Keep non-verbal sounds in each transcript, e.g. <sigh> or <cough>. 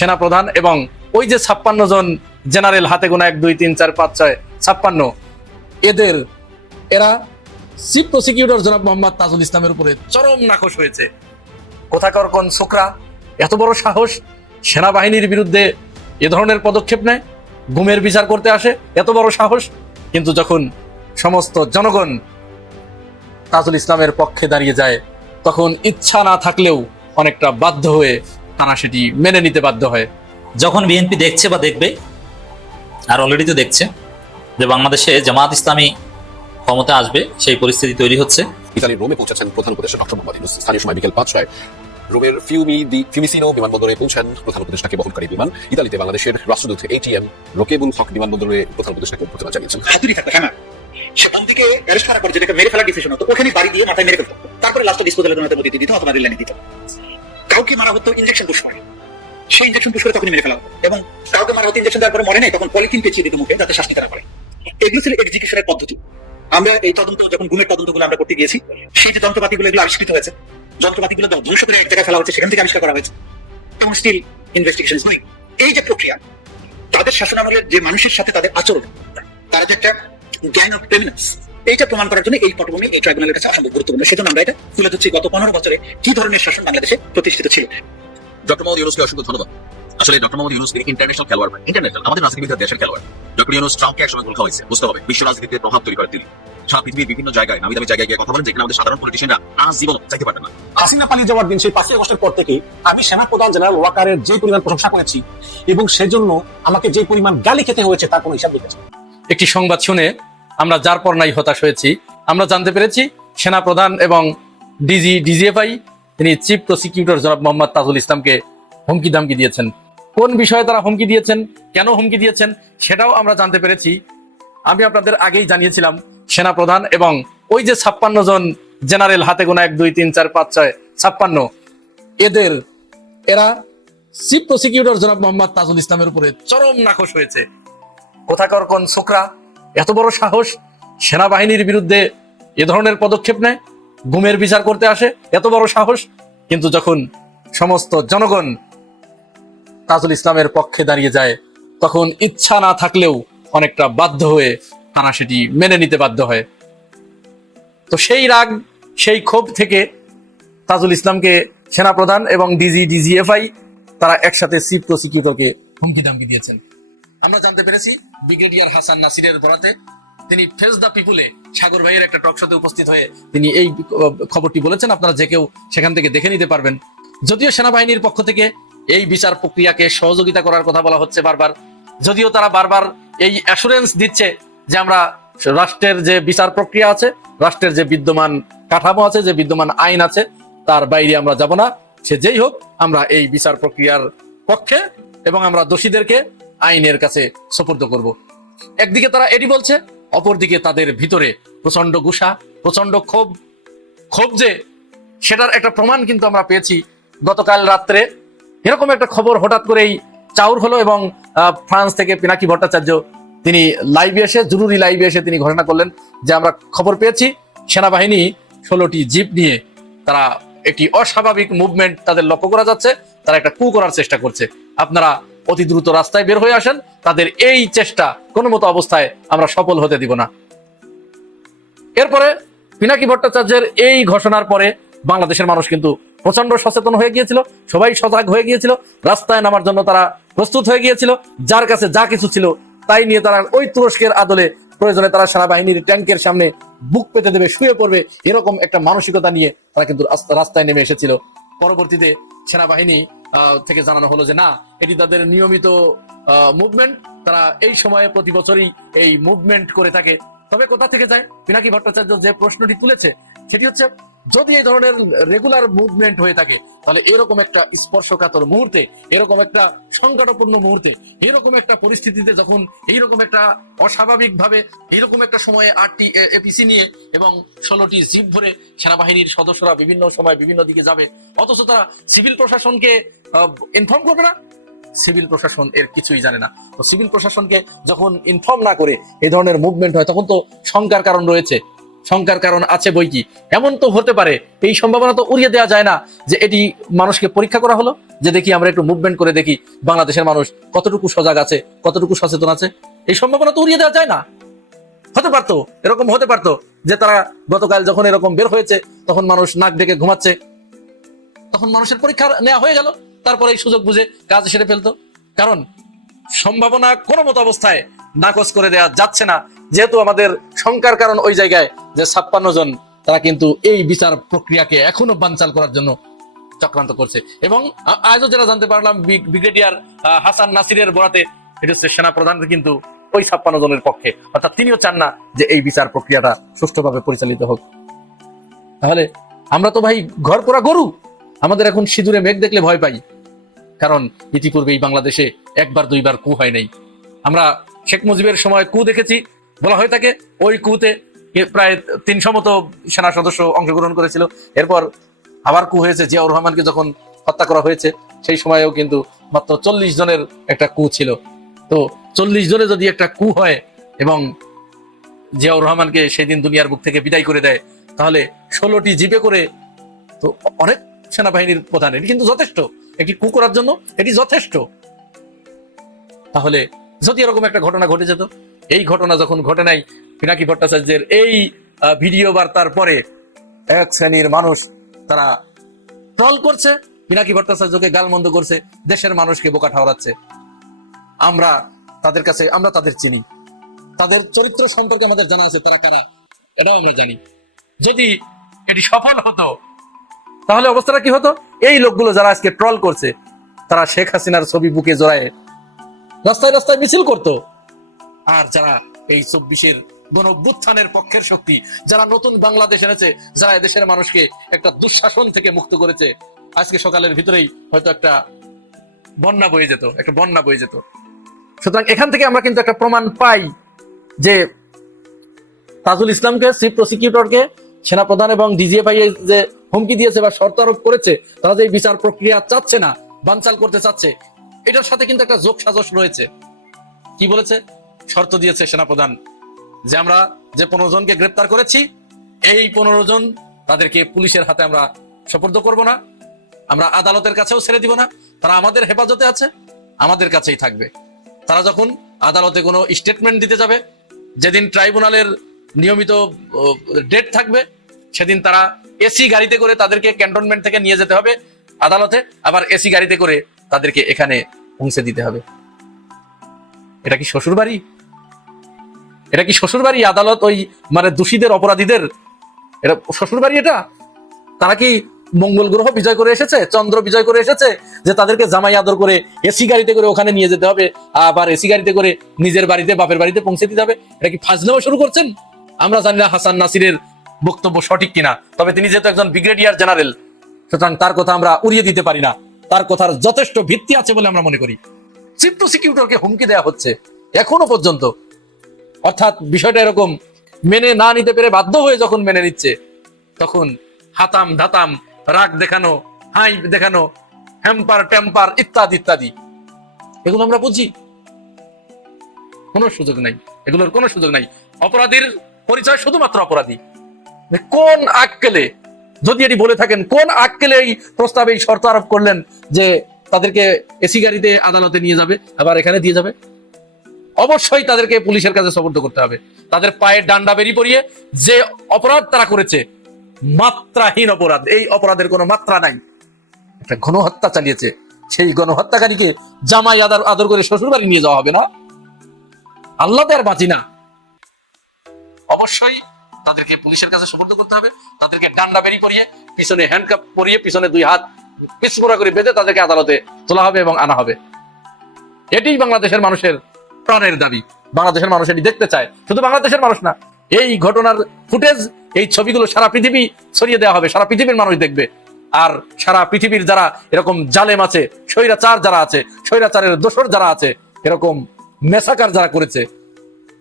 সেনাপ্রধান এবং ওই যে ছাপ্পান্ন জন জেনারেল হাতে গোনা এক, দুই, তিন, চার, পাঁচ, ছয়, ছাপ্পান্ন। এদের, এরা চিফ প্রসিকিউটর জনাব মোহাম্মদ তাজুল ইসলামের উপরে চরম নাকশ হয়েছে। কোথাকার কোন ছোকরা? এত বড় সাহস? সেনাবাহিনীর বিরুদ্ধে এ ধরনের পদক্ষেপ নেয়? গুমের বিচার করতে আসে? এত বড় সাহস? কিন্তু যখন সমস্ত জনগণ তাজুল ইসলামের পক্ষে দাঁড়িয়ে যায়, তখন ইচ্ছা না থাকলেও অনেকটা বাধ্য হয়ে তারা সেটি মেনে নিতে বাধ্য হয়। যখন বিএনপি দেখছে বা দেখবে আর অলরেডি তো দেখছে যে বাংলাদেশে জামাত ইসলামী ক্ষমতা আসবে সেই পরিস্থিতি তৈরি হচ্ছে। ইতালির রোমে পৌঁছেছেন প্রধান উপদেষ্টা ডক্টর মোহাম্মদ ইউনুস। স্থানীয় সময় বিকেল পাঁচটায় রোমের ফিউমি দি ফিমিসিনো বিমানবন্দরে পৌঁছেন প্রধান উপদেষ্টাকে বহনকারী বিমান। ইতালিতে বাংলাদেশের রাষ্ট্রদূত এটিএম রোকেবুল হক বিমানবন্দরে প্রধান উপদেষ্টাকে অভ্যর্থনা জানিয়েছেন। হাতুড়ি থাকতো হ্যাঁ সেখান থেকে অ্যারেস্ট করার পর যেটাকে মেরে ফেলার ডিসিশন হতো। ওখানে বাড়ি দিয়ে মাথায় মেরে ফেলতো। তারপরে লাস্ট ডিসপোজালের জন্য দিত অথবা রেল লাইনে দিত। কাউকে মারা হতো ইঞ্জেকশন পুশ করে সেই ইঞ্জেকশন পুশ করে তখনই মেরে ফেলা এবং কাউকে মারা হতো ইঞ্জেকশন দেওয়ার পরে মরে নাই, তখন পলিথিন পেঁচিয়ে দিত মুখে যাতে শ্বাস নিতে না এগুলো ছিল এক্সিকিউশনের পদ্ধতি। আমরা এই তদন্ত, যখন গুমের তদন্তগুলো আমরা করতে গিয়েছি, সেই যে যন্ত্রপাতিগুলো, এগুলো আবিষ্কৃত হয়েছে। যন্ত্রপাতিগুলো ধ্বংস করে এক জায়গায় ফেলা হচ্ছে সেখান থেকে আবিষ্কার করা হয়েছে। এবং স্টিল ইনভেস্টিগেশন গোয়িং এই যে প্রক্রিয়া, তাদের শাসনামলের যে মানুষের সাথে তাদের আচরণ, তারা যে একটা জ্ঞান অফ ক্রিমিনালস এইটা প্রমাণ করার জন্য এই পটভূমি এই ট্রাইব্যুনালের কাছে অসম্ভব গুরুত্বপূর্ণ। সেজন্য আমরা এটা তুলে ধরছি গত পনেরো বছরে কি ধরনের শাসন বাংলাদেশে প্রতিষ্ঠিত ছিল? ডক্টর মোহাম্মদ ইউনুসকে অসংখ্য ধন্যবাদ। আসলে ডক্টর মোহাম্মদ ইউনুস তিনি ইন্টারন্যাশনাল খেলোয়াড় ইন্টারন্যাশনাল আমাদের রাজনীতিবিদদের দেশের খেলোয়াড়। ডক্টর ইউনুস ট্রাম্পকে একসময় গোলখা হয়েছে বুঝতে হবে। বিশ্ব রাজনীতিতে প্রভাব তৈরি করে তিনি। সারা পৃথিবীর বিভিন্ন জায়গায় নামি দামি জায়গায় গিয়ে কথা বলেন যেখানে আমাদের সাধারণ পলিটিশিয়ানরা আজ জীবন চাইতে পারবে না। হাসিনা পালিয়ে যাওয়ার দিন সেই পাঁচই আগস্টের পর থেকে আমি সেনাপ্রধান জেনারেল ওয়াকারের যে পরিমাণ প্রশংসা করেছি এবং সেজন্য আমাকে যে পরিমাণ গালি খেতে হয়েছে তার কোনো হিসাব রেখেছে একটি সংবাদ শুনে আমরা যার পর নাই হতাশ হয়েছি, আমরা জানতে পেরেছি সেনাপ্রধান এবং ডিজি, ডিজিএফআই, তিনি চিফ প্রসিকিউটর জনাব মোহাম্মদ তাজুল ইসলামকে হুমকি দামকি দিয়েছেন। কোন বিষয়ে তারা হুমকি দিয়েছেন, কেন হুমকি দিয়েছেন, সেটাও আমরা জানতে পেরেছি। আমি আপনাদের আগেই জানিয়েছিলাম, সেনাপ্রধান এবং ওই যে ছাপ্পান্ন জন জেনারেল হাতে গোনা এক, দুই, তিন, চার, পাঁচ, ছয়, ছাপ্পান্ন, এদের, এরা চিফ প্রসিকিউটর জনাব মোহাম্মদ তাজুল ইসলামের উপরে চরম নাকশ হয়েছে। কোথাকার কোন ছোকরা এত বড় সাহস সেনাবাহিনীর বিরুদ্ধে এ ধরনের পদক্ষেপ নেয়, গুমের বিচার করতে আসে, এত বড় সাহস। কিন্তু যখন সমস্ত জনগণ তাজুল ইসলামের পক্ষে দাঁড়িয়ে যায়, তখন ইচ্ছা না থাকলেও অনেকটা বাধ্য হয়ে তারা সেটি মেনে নিতে বাধ্য হয়। তো সেই রাগ, সেই ক্ষোভ থেকে তাজুল ইসলামকে সেনাপ্রধান এবং ডিজি, ডিজিএফআই তারা একসাথে চিফ প্রসিকিউটরকে হুমকি দামকি দিয়েছেন। আমরা জানতে পেরেছি, ব্রিগেডিয়ার হাসান নাসিরের বরাতে তিনি ফেস দ্য পিপুলে সাগর ভাইয়ের একটা টক শোতে উপস্থিত হয়ে তিনি এই খবরটি বলেছেন। আপনারা যে কেউ সেখান থেকে দেখে নিতে পারবেন। যদিও সেনাবাহিনীর পক্ষ থেকে এই বিচার প্রক্রিয়াকে সহযোগিতা করার কথা বলা হচ্ছে বারবার, যদিও তারা বারবার এই অ্যাসুরেন্স দিচ্ছে যে আমরা রাষ্ট্রের যে বিচার প্রক্রিয়া আছে, রাষ্ট্রের যে বিদ্যমান কাঠামো আছে, যে বিদ্যমান আইন আছে, তার বাইরে আমরা যাব না। সে যেই হোক, আমরা এই বিচার প্রক্রিয়ার পক্ষে এবং আমরা দোষীদেরকে আইনের কাছে সোপর্দ করব। একদিকে তারা এটি বলছে, অপরদিকে তাদের ভিতরে প্রচণ্ড গুসা প্রচণ্ড ক্ষোভ। ক্ষোভ যে, সেটার একটা প্রমাণ কিন্তু আমরা পেয়েছি গতকাল রাত্রে। এরকম একটা খবর হঠাৎ করেই চাউর হলো এবং ফ্রান্স থেকে পিনাকি ভট্টাচার্য তিনি লাইভে এসে, জরুরি লাইভে এসে তিনি ঘোষণা করলেন যে আমরা খবর পেয়েছি, সেনাবাহিনী ষোলোটি জিপ নিয়ে তারা একটি অস্বাভাবিক মুভমেন্ট তাদের লক্ষ্য করা যাচ্ছে, তারা একটা কু করার চেষ্টা করছে। আপনারা অতি দ্রুত রাস্তায় বের হয়ে আসেন, তাদের এই চেষ্টা কোনো মতো অবস্থায় আমরা সফল হতে দিব না। এরপরে পিনাকি ভট্টাচার্যের এই ঘোষণার পরে বাংলাদেশের মানুষ কিন্তু প্রচণ্ড সচেতন হয়ে গিয়েছিল, সবাই সজাগ হয়ে গিয়েছিল, রাস্তায় নামার জন্য তারা প্রস্তুত হয়ে গিয়েছিল, যার কাছে যা কিছু ছিল তাই নিয়ে তারা ওই তুরস্কের আদলে প্রয়োজনে তারা সেনাবাহিনীর ট্যাঙ্কের সামনে বুক পেতে দেবে, শুয়ে পড়বে, এরকম একটা মানসিকতা নিয়ে তারা কিন্তু রাস্তায় নেমে এসেছিল। পরবর্তীতে সেনাবাহিনী থেকে জানানো হলো যে না, এটি তাদের নিয়মিত মুভমেন্ট তারা এই সময়ে প্রতি বছরই এই মুভমেন্ট করে থাকে। তবে কোথা থেকে যায়? পিনাকি ভট্টাচার্য যে প্রশ্নটি তুলেছে সেটি হচ্ছে, যদি এই ধরনের রেগুলার মুভমেন্ট হয়ে থাকে, তাহলে এরকম একটা স্পর্শকাতর মুহূর্তে, এরকম একটা সংকটপূর্ণ মুহূর্তে, এরকম একটা পরিস্থিতিতে যখন এইরকম একটা অস্বাভাবিক ভাবে এইরকম একটা সময়ে আটটি এপিসি নিয়ে এবং ষোলোটি জিপ ভরে সেনাবাহিনীর সদস্যরা বিভিন্ন সময় বিভিন্ন দিকে যাবে, অথচ তারা সিভিল প্রশাসনকে ইনফর্ম করবে না? সিভিল প্রশাসন এর কিছুই জানে না। তো সিভিল প্রশাসনকে যখন ইনফর্ম না করে এই ধরনের মুভমেন্ট হয়, তখন তো শঙ্কার কারণ রয়েছে। শঙ্কার কারণ আছে বই কি? এমন তো হতে পারে, এই সম্ভাবনা তো উড়িয়ে দেওয়া যায় না যে এটি মানুষকে পরীক্ষা করা হলো, যে দেখি আমরা একটু মুভমেন্ট করে দেখি বাংলাদেশের মানুষ কতটুকু সজাগ আছে, কতটুকু সচেতন আছে। এই সম্ভাবনা তো উড়িয়ে দেওয়া যায় না। হতে পারতো, এরকম হতে পারতো, যে তারা গতকাল যখন এরকম বের হয়েছে, তখন মানুষ নাক ডেকে ঘুমাচ্ছে। তখন মানুষের পরীক্ষা নেওয়া হয়ে গেল, তারপরে এই সুযোগ বুঝে কাজ সেরে ফেলতো। কারণ সম্ভাবনা কোনো মতো অবস্থায় নাকচ করে দেওয়া যাচ্ছে না। যেহেতু আমাদের শঙ্কার কারণ ওই জায়গায় যে ছাপ্পান্ন জন, তারা কিন্তু এই বিচার প্রক্রিয়াকে এখনও বানচাল করার জন্য চক্রান্ত করছে। এবং আজও যেটা জানতে পারলাম ব্রিগেডিয়ার হাসান নাসিরের বরাতে এটা হচ্ছে সেনা প্রধান কিন্তু ওই ছাপ্পান্ন জনের পক্ষে, অর্থাৎ তিনিও চান না যে এই বিচার প্রক্রিয়াটা সুষ্ঠুভাবে পরিচালিত হোক। তাহলে আমরা তো ভাই ঘর পোড়া গরু, আমাদের এখন সিঁদুরে মেঘ দেখলে ভয় পাই। কারণ ইতিপূর্বে এই বাংলাদেশে একবার, দুইবার কু হয় নাই। আমরা শেখ মুজিবের সময় কু দেখেছি, বলা হয়ে থাকে ওই কুতে প্রায় তিনশো মতো সেনা সদস্য অংশগ্রহণ করেছিল। এরপর আবার কু হয়েছে, জিয়াউর রহমানকে যখন হত্যা করা হয়েছে, সেই সময়েও কিন্তু মাত্র চল্লিশ জনের একটা কু ছিল। তো চল্লিশ জনে যদি একটা কু হয় এবং জিয়াউর রহমানকে সেদিন দুনিয়ার বুক থেকে বিদায় করে দেয়, তাহলে ষোলোটি জিপে করে তো অনেক সেনাবাহিনীর প্রধান, এটি কিন্তু যথেষ্ট। একটি কু করার জন্য এটি যথেষ্ট। তাহলে যদি এরকম একটা ঘটনা ঘটে যেত, এই ঘটনা যখন ঘটে নাই, পিনাকি ভট্টাচার্যের এই ভিডিও বার্তার পরে এক শ্রেণির মানুষ তারা ট্রল করছে, পিনাকি ভট্টাচার্যকে গালমন্দ করছে, দেশের মানুষকে বোকা ঠাওরাচ্ছে। আমরা তাদের কাছে, আমরা তাদের চিনি। তাদের চরিত্র সম্পর্কে আমাদের জানা আছে, তারা কারা, এটাও আমরা জানি। যদি এটি সফল হতো, তাহলে অবস্থাটা কি হতো? এই লোকগুলো যারা আজকে ট্রল করছে, তারা শেখ হাসিনার ছবি বুকে জড়ায় রাস্তায় রাস্তায় মিছিল করত। আর যারা এই চব্বিশের গণ অভ্যুত্থানের পক্ষের শক্তি, যারা নতুন বাংলাদেশ এনেছে, যারা দেশের মানুষকে একটা দুঃশাসন থেকে মুক্ত করেছে, আজকে সকালের ভিতরেই হয়তো একটা বন্যা বয়ে যেত, একটা বন্যা বয়ে যেত। সুতরাং এখান থেকে আমরা কিন্তু একটা প্রমাণ পাই যে তাজুল ইসলামকে চিফ প্রসিকিউটরকে সেনাপ্রধান এবং ডিজিএফআই যে হুমকি দিয়েছে বা শর্ত আরোপ করেছে, তারা যে বিচার প্রক্রিয়া চাচ্ছে না, বানচাল করতে চাচ্ছে, এটার সাথে কিন্তু একটা যোগ সাজস রয়েছে। কি বলেছে? শর্ত দিয়েছে সেনাপ্রধান যে আমরা যে পনেরো জনকে গ্রেপ্তার করেছি, এই পনেরো জন তাদেরকে পুলিশের হাতে আমরা সোপর্দ করব না, আমরা আদালতের কাছেও ছেড়ে দিব না, তারা আমাদের হেফাজতে আছে, আমাদের কাছেই থাকবে। তারা যখন আদালতে কোনো স্টেটমেন্ট দিতে যাবে, যেদিন ট্রাইব্যুনালের নিয়মিত ডেট থাকবে, সেদিন তারা এসি গাড়িতে করে তাদেরকে ক্যান্টনমেন্ট থেকে নিয়ে যেতে হবে আদালতে, আবার এসি গাড়িতে করে তাদেরকে এখানে পৌঁছে দিতে হবে। এটা কি শ্বশুর বাড়ি? এটা কি শ্বশুর বাড়ি? আদালত ওই মানে দোষীদের, অপরাধীদের, এটা শ্বশুর বাড়ি এটা? তারা কি মঙ্গল গ্রহ বিজয় করে এসেছে? চন্দ্র বিজয় করে এসেছে? যে তাদেরকে জামাই আদর করে এসি গাড়িতে করে ওখানে নিয়ে যেতে হবে, আবার এসি গাড়িতে করে নিজের বাড়িতে, বাপের বাড়িতে পৌঁছে দিতে হবে? এটা কি ফাজলামা শুরু করছেন? আমরা জানি না হাসান নাসিরের বক্তব্য সঠিক কিনা, তবে তিনি যেহেতু একজন ব্রিগেডিয়ার জেনারেল, সুতরাং তার কথা আমরা উড়িয়ে দিতে পারি না। তার কথার যথেষ্ট ভিত্তি আছে বলে আমরা মনে করি। চিফ প্রসিকিউটরকে হুমকি দেওয়া হচ্ছে এখনও পর্যন্ত। অর্থাৎ বিষয়টা এরকম, মেনে না নিতে পেরে বাধ্য হয়ে যখন মেনে নিচ্ছে, তখন হাতাম ধাতাম, রাগ দেখানো হাই দেখানো, হ্যাম্পার টেম্পার ইত্যাদি ইত্যাদি। এগুলো আমরা বুঝি। কোনো সুযোগ নাই। এগুলোর কোনো সুযোগ নাই। অপরাধীর পরিচয় শুধুমাত্র অপরাধী। কোন আক্কেলে, যদি এটি বলে থাকেন, কোন আক্কেলে এই প্রস্তাবে এই শর্ত আরোপ করলেন যে তাদেরকে এসি গাড়িতে আদালতে নিয়ে যাবে, আবার এখানে দিয়ে যাবে? অবশ্যই তাদেরকে পুলিশের কাছে সবর্দ করতে হবে। তাদের পায়ে ডান্ডা বেরিয়ে পড়িয়ে যে অপরাধ তারা করেছে, মাত্রাহীন অপরাধ, এই অপরাধের কোনো মাত্রা নাই। একটা গণহত্যা চালিয়েছে, সেই গণহত্যাকারীকে জামাই আদর আদর করে শ্বশুর বাড়ি নিয়ে যাওয়া হবে না? আল্লাহ তো আর বাঁচি না। অবশ্যই তাদেরকে পুলিশের কাছে সুপর্দ করতে হবে, তাদেরকে ডান্ডা বেরিয়ে পরিয়ে পিছনে হ্যান্ডকাপ পরিয়ে, পিছনে দুই হাত পিছমোড়া করে বেঁধে তাদেরকে আদালতে তোলা হবে এবং আনা হবে। এটাই বাংলাদেশের মানুষের প্রাণের দাবি। বাংলাদেশের মানুষ এটি দেখতে চায়। শুধু বাংলাদেশের মানুষ না, এই ঘটনার ফুটেজ, এই ছবিগুলো সারা পৃথিবী ছড়িয়ে দেওয়া হবে, সারা পৃথিবীর মানুষ দেখবে। আর সারা পৃথিবীর যারা এরকম জালেম আছে, স্বৈরাচার যারা আছে, স্বৈরাচারের দোসর যারা আছে, এরকম মেসাকার যারা করেছে,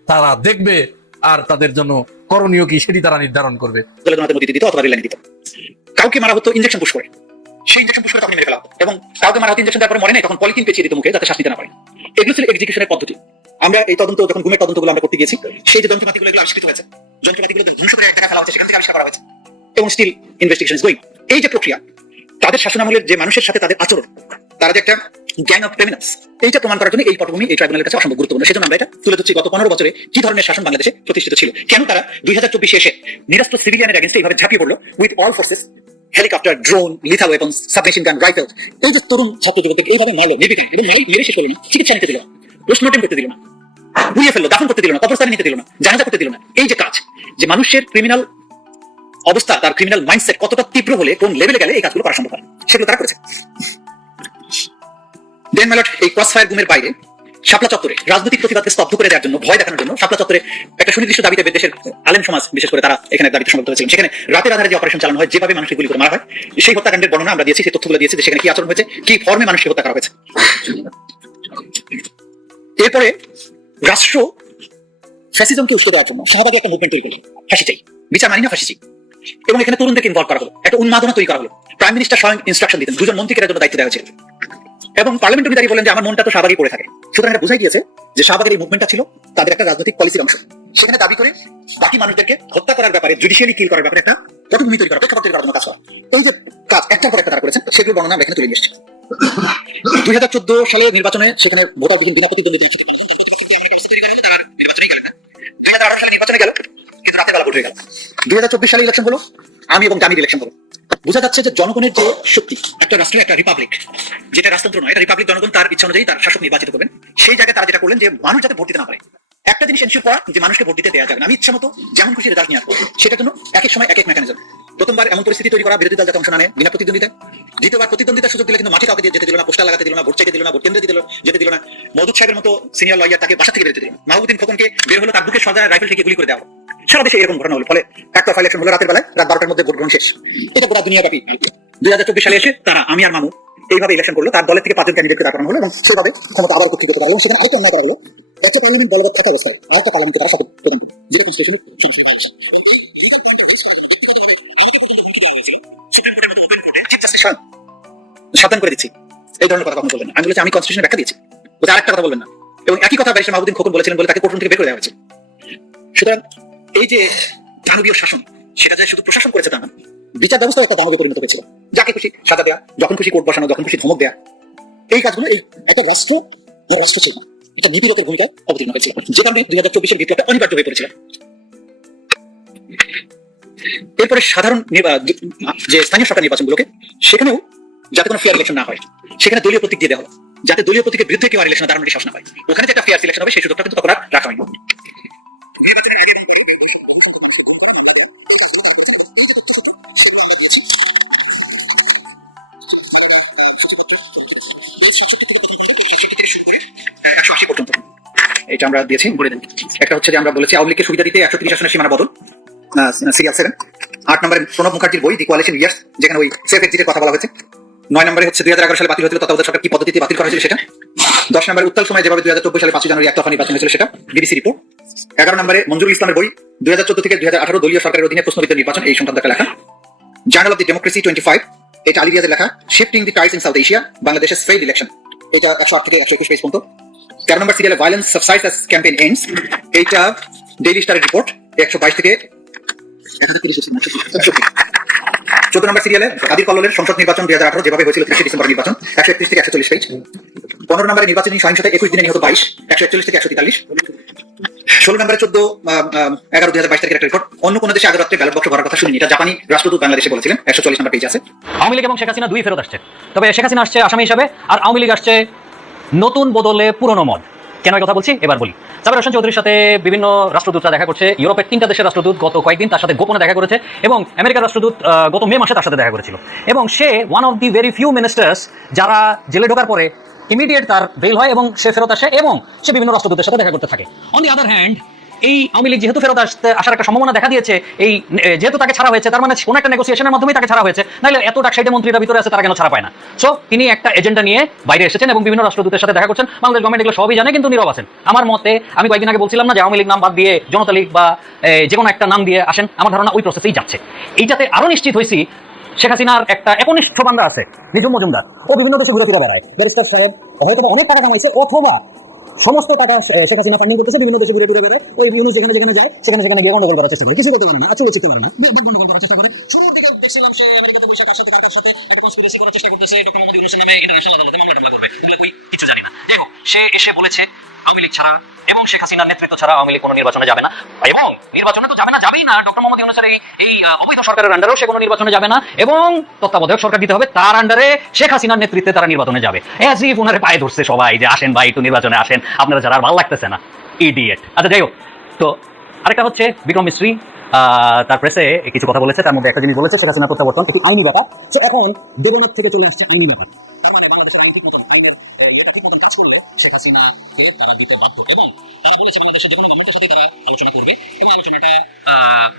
তারা দেখবে আর তাদের জন্য করণীয় কি সেটি তারা নির্ধারণ করবে। কাউকে মারা হতো ইঞ্জেকশন পুশ করে। সেই ইঞ্জেকশন পুশ করে তখন মেরে ফেলা এবং কাউকে মারা হতো ইঞ্জেকশন তারপরে মরে নেই, তখন পলিথিন পেঁচিয়ে দিত মুখে যাতে শ্বাস নিতে না পারে। এগুলো ছিল এক্সিকিউশনের পদ্ধতি। আমরা এই তদন্ত, যখন ঘুমের তদন্তগুলো আমরা করতে গিয়েছি, সেই যে যন্ত্রপাতিগুলো এগুলো আবিষ্কৃত হয়েছে, যন্ত্রপাতিগুলো ধ্বংস করে টাকা ফেলা হচ্ছে, সেখান থেকে আবিষ্কার করা হয়েছে। এবং স্টিল ইনভেস্টিগেশন গোয়িং এই যে প্রক্রিয়া, তাদের শাসনামলের যে মানুষের সাথে তাদের আচরণ তারা যে একটা গ্যাং অফ ক্রিমিনালস এইটা প্রমাণ করার জন্য এই পটভূমি, এই ট্রাইব্যুনালের কাছে অসম্ভব গুরুত্বপূর্ণ। সেজন্য আমরা এটা তুলে ধরছি। গত পনেরো বছরে কি ধরনের শাসন বাংলাদেশে প্রতিষ্ঠিত ছিল? কেন তারা দুই হাজার চব্বিশে এসে নিরস্ত্র সিভিলিয়ানের এগেন্স্টে এইভাবে ঝাঁপিয়ে পড়ল? With all forces helicopter drone lethal weapons submachine gun rifle এই যে তরুণ ছাত্র যুবকদের এইভাবে মারলো নির্বিঘ্নে এবং মারি মেরে শেষ করল না, চিকিৎসা নিতে দিল না পোস্টমর্টেম করতে দিল না পুড়িয়ে ফেলল, দাফন করতে দিল না, কবরস্থানে নিতে দিল না, জানাজা করতে দিল না। এই যে কাজ, যে মানুষের ক্রিমিনাল অবস্থা, তার ক্রিমিনাল মাইন্ডসেট কতটা তীব্র হলে কোন লেভেলে গেলে এই কাজগুলো করা সম্ভব হয় সেগুলো তারা করেছে। ডেন ম্যালট এই ক্রস ফায়ার গুমের বাইরে শাপলা চত্বরে রাজনৈতিক প্রতিবাদকে স্তব্ধ করে দেওয়ার জন্য ভয় দেখানোর জন্য শাপলা চত্বরে একটা সুনির্দিষ্ট দাবিতে দেশের আলেম সমাজ, বিশেষ করে তারা এখানে দাবিতে সমর্থ হয়েছিলেন, সেখানে রাতের আধারে যে অপারেশন চালানো হয়, যেভাবে মানুষকে গুলি করে মারা হয়, সেই হত্যাকাণ্ডের বর্ণনা আমরা দিয়েছি, সেই তথ্যগুলো দিয়েছি যে সেখানে কি আচরণ হয়েছে, কি ফর্মে মানুষকে হত্যা করা হয়েছে। এরপরে রাষ্ট্র ফ্যাসিজমকে উস্কে দেওয়ার জন্য শাহবাগে একটা মুভমেন্ট তৈরি করল, ফাঁসি চাই, বিচার মানি না, ফাঁসি চাই। এবং এখানে তরুণদেরকে ইনভলভ করা হলো, একটা উন্মাদনা তৈরি করা হলো। প্রাইম মিনিস্টার স্বয়ং ইনস্ট্রাকশন দিতেন, দুজন মন্ত্রীকে জন্য দায়িত্ব দেওয়া হয়েছিল। এবং পার্লামেন্টারি দাঁড়িয়ে বলেন যে, আমার মনটা তো শাহবাগই পড়ে থাকে। সুতরাং এটা বুঝাই গিয়েছে যে, শাহবাগের এই মুভমেন্টটা ছিল তাদের একটা রাজনৈতিক পলিসির অংশ। সেখানে দাবি করে বাকি মানুষদেরকে হত্যা করার ব্যাপারে জুডিশিয়ালি কিল করার ব্যাপারে একটা পটভূমি তৈরি করা প্রেক্ষাপট তৈরি করার জন্য কাজ করা। এই যে কাজ একটার পর একটা তারা করেছেন সেগুলো বর্ণনা আমরা এখানে তুলে নিয়ে দুই হাজার চোদ্দ সালে নির্বাচনে সেখানে ভোটার বিহীন বিনা প্রতিদ্বন্দ্বিতা। দুই হাজার আঠারো সালে নির্বাচনে কিন্তু গেল দুই হাজার চব্বিশ সালে ইলেকশন হলো, আমি এবং জামির ইলেকশন হলো। বোঝা যাচ্ছে যে জনগণের যে শক্তি, একটা রাষ্ট্রের একটা রিপাবলিক, যেটা রাষ্ট্রযন্ত্র নয়, এটা রিপাবলিক জনগণ তার ইচ্ছা অনুযায়ী তার শাসক নির্বাচিত করবেন। সেই জায়গায় তারা যেটা করলেন যে মানুষ যাতে ভোট দিতে না পারে। একটা জিনিস এনশিওর করা যে মানুষকে ভোট দিতে দেওয়া যাবে না। আমি ইচ্ছা মতো যেমন খুশি রেজাল্ট নিয়ে আসব, সেটার জন্য এক এক সময় এক এক মেকানিজম প্রথমবার এমন পরিস্থিতি তৈরি করা বিরোধী দল যাতে অংশ না নেয়, বিনা প্রতিদ্বন্দ্বিতা দ্বিতীয়বার প্রতিদ্বন্দ্বিতার সুযোগ দিলে কিন্তু মাঠে কাউকে যেতে দিল না, পোস্টার লাগাতে দিল না, ভোট চাইতে দিল না, ভোট কেন্দ্রে দিল যেতে দিল না। মধুর সাহেবের মতো সিনিয়র লয়ার তাকে বাসা থেকে বেরোতে দিল। মাহবুদ্দিন খোকনকে বের হলো তার বুকে সজায় রাইফেল থেকে গুলি করে দেওয়া। সারা দেশে এরকম ঘটনা হলো। ফলে একটা ফাইল হলো রাতের বেলায় রাত বারোটার মধ্যে ভোট গ্রহণ শেষ। এটা গোটা দুনিয়াব্যাপী। দুই হাজার চব্বিশ সালে এসে তারা আমি আর মামু এইভাবে ইলেকশন করল। তার দলের থেকে পাঁচজন ক্যান্ডিডেটকে করানো হলো এবং সেভাবে ক্ষমতা আবার করতে করতে পারল সেখানে আরেকটা অন্যায় করা হলো। একটা পার্লামেন্ট দলের থাকা অবস্থায় আরেকটা পার্লামেন্টে তারা প্রদান করল যেটা কিন্তু সাবধান করে দিচ্ছি। এই ধরনের কথা কখনো বলবেন আমি বলেছি, আমি কনস্টিটিউশনে ব্যাখ্যা দিয়েছি। বলছে, আরেকটা কথা বলবেন না। এবং একই কথা ব্যারিস্টার মাহবুদ্দিন খোকন বলেছিলেন বলে তাকে কোর্টরুম থেকে বের করে দেওয়া হয়েছে। সুতরাং এই যে দানবীয় শাসন, সেটা যে শুধু প্রশাসন করেছে তা না, বিচার ব্যবস্থা একটা দানবে পরিণত হয়েছিল। যাকে খুশি সাজা দেওয়া যখন খুশি কোর্ট বসানো, যখন খুশি ধমক দেওয়া এই কাজগুলো, এই একটা রাষ্ট্র রাষ্ট্র ছিল না। একটা নীতিগত ভূমিকায় অবতীর্ণ হয়েছিল। যে কারণে দুই হাজার চব্বিশের বিপ্লবটা অনিবার্য হয়ে পড়েছিল। এরপরে সাধারণ যে স্থানীয় সরকার নির্বাচনগুলোকে, সেখানেও যাতে কোনো ফেয়ার ইলেকশন না হয়, সেখানে দলীয় প্রতীক দিয়ে দেওয়া হলো যাতে দলীয় প্রতীকের বিরুদ্ধে কেউ আর ইলেকশন দাঁড়ানোর সাহস না পায়। ওখানে যে একটা ফেয়ার সিলেকশন হবে, সেই সুযোগটা কিন্তু তখন রাখা হয়নি। এটা আমরা দিয়েছি, বলে দেন। একটা হচ্ছে যে আমরা বলেছি, আওয়ামী লীগকে সুবিধা দিতে একশো ত্রিশ আসনের সীমানা বদল। সিরিয়াল সেভেন আট নম্বরে প্রণব মুখার্জির বই দি কোয়ালিশন ইয়ার্স যেখানে ওই সেফ এক্সিটের কথা বলা হয়েছে। নয় নম্বরে হচ্ছে দুই হাজার এগারো সালে বাতিল হয়েছিল তত্ত্বাবধায়ক সরকার, কি পদ্ধতিতে বাতিল করা হয়েছিল সেটা? দশ নম্বরে উত্তাল সময় যেভাবে দুই হাজার চব্বিশ সালে পাঁচই জানুয়ারি একতরফা নির্বাচন হয়েছিল সেটা? বিবিসি রিপোর্ট এগারো নম্বরে মঞ্জুরুল ইসলামের বই, দুই হাজার চোদ্দ থেকে দুই হাজার আঠারো দলীয় সরকারের অধীনে প্রশ্নবিদ্ধ নির্বাচন, এই সংক্রান্ত লেখা। Journal of the democracy twenty five এটা আলিরিয়াদের লেখা shifting the ties in South Asia বাংলাদেশের ফেইড ইলেকশন এটা একশো আট থেকে একশো একুশ পেজ পর্যন্ত। তেরো নম্বর সিরিয়ালে ভায়োলেন্স সাবসাইড ক্যাম্পেইন এন্ডস এইটা ডেইলি স্টারের রিপোর্ট একশো বাইশ থেকে <laughs> চোদ্দ নম্বর সিরিয়ালে আদির কল্লোলের সংসদ নির্বাচন দুই হাজার আঠারো যেভাবে হয়েছিল তিরিশে ডিসেম্বর নির্বাচন, একশো একত্রিশ থেকে একশো চল্লিশ পেজ পনেরো নম্বরে নির্বাচনী সহিংসতা একুশ দিনে নিহত বাইশ, একশো একচল্লিশ থেকে একশো তেতাল্লিশ। ষোলো নম্বরে চোদ্দ এগারো দুই হাজার বাইশ তারিখের একটা রিপোর্ট অন্য কোনো দেশে আগের রাত্রে ব্যালট বক্স ভরার কথা শুনিনি। এটা জাপানি রাষ্ট্রদূত বাংলাদেশে বলেছিলেন। একশো চল্লিশ নম্বর পেজ আছে। আওয়ামী লীগ এবং শেখ হাসিনা দুই ফেরত আসছে। তবে শেখ হাসিনা আসছে আসামি হিসাবে, আর আওয়ামী লীগ আসছে নতুন বদলে পুরনো মদ। কেন কথা বলছি? এবার বলি। সাবের হোসেন চৌধুরীর সাথে বিভিন্ন রাষ্ট্রদূতরা দেখা করছে। ইউরোপের তিনটা দেশের রাষ্ট্রদূত গত কয়েকদিন তার সাথে গোপনে দেখা করেছে এবং আমেরিকার রাষ্ট্রদূত গত মে মাসে তার সাথে দেখা করেছিল। এবং সে one of the very few ministers যারা জেলে ঢোকার পরে ইমিডিয়েট তার বেল হয় এবং সে ফেরত আসে এবং সে বিভিন্ন রাষ্ট্রদূতের সাথে দেখা করতে থাকে। অন দি আদার হ্যান্ড এই আওয়ামী লীগ যেহেতু ফেরত আসতে, আসার একটা সম্ভাবনা দেখা দিয়েছে, এই যেহেতু তাকে ছাড়া হয়েছে, তার মানে কোনো একটা নেগোসিয়েশনের মাধ্যমেই তাকে ছাড়া হয়েছে, নাহলে এত ডাকসাইডে মন্ত্রীরা ভিতরে আছে, তারা কেন ছাড়া পায় না? সো তিনি একটা এজেন্ডা নিয়ে বাইরে এসেছেন এবং বিভিন্ন রাষ্ট্রদূতের সাথে দেখা করছেন। বাংলাদেশ গভর্নমেন্ট এগুলো সবই জানে, কিন্তু নীরব আছেন। আমার মতে, আমি কয়েকদিন আগে বলছিলাম না যে আওয়ামী লীগ নাম বাদ দিয়ে জনতা লীগ বা যে কোনো একটা নাম দিয়ে আসেন, আমার ধারণা ওই প্রসেসেই যাচ্ছে। এইটাতে আরও নিশ্চিত হয়েছি, শেখ হাসিনার একটা একনিষ্ঠ বান্ধা আছে নিজুম মজুমদার। ও বিভিন্ন দেশে ঘুরে ফিরে বেড়ায়। ব্যারিস্টার সাহেব হয়তো অনেক টাকা কামাইছে, অথবা সমস্ত টাকা শেখ হাসিনা ফান্ডিং করতেছে, বিভিন্ন দেশে ঘুরে ঘুরে বেড়ায়। ওই ইউনুস যেখানে যেখানে যায়, সেখানে সেখানে গিয়ে গন্ডগোল করার চেষ্টা করে। কিছু করতে পারে না আচুলো চিকতে পারে না। গন্ডগোল করার চেষ্টা করে। শুরুর দিকে দেখছিলাম, সে আমেরিকাতে বসে কার সাথে কার কার সাথে একটা চেষ্টা করতেছে ডক্টর মোহাম্মদ ইউনুসের নামে ইন্টারন্যাশনাল আদালতে মামলা টামলা করবে কই, কিছু জানি না। হোক সে এসে বলেছে, আওয়ামী লীগ ছাড়া এবং শেখ হাসিনার নেতৃত্ব ছাড়া আওয়ামী লীগ কোনো নির্বাচনে যাবে না। এবং নির্বাচনে তো যাবে না, যাবেই না। ডক্টর মোহাম্মদ ইউনুসের এই এই অবৈধ সরকারের আন্ডারেও সে কোনো নির্বাচনে যাবে না। এবং তত্ত্বাবধায়ক সরকার দিতে হবে, তার আন্ডারে শেখ হাসিনার নেতৃত্বে তারা নির্বাচনে যাবে। ইফ ওনারে পায়ে ধরছে সবাই যে আসেন ভাই, একটু নির্বাচনে আসেন। আপনারা যারা আর ভালো লাগতেছে না। ইডিয়েট আচ্ছা যাই হোক। তো আরেকটা হচ্ছে বিক্রম মিস্ত্রি। তার প্রেসে কিছু কথা বলেছে, তার মধ্যে একটা জিনিস বলেছে শেখ হাসিনা প্রত্যাবর্তন একটি আইনি ব্যাপার। সে এখন দেবনাথ থেকে চলে আসছে আইনি ব্যাপার।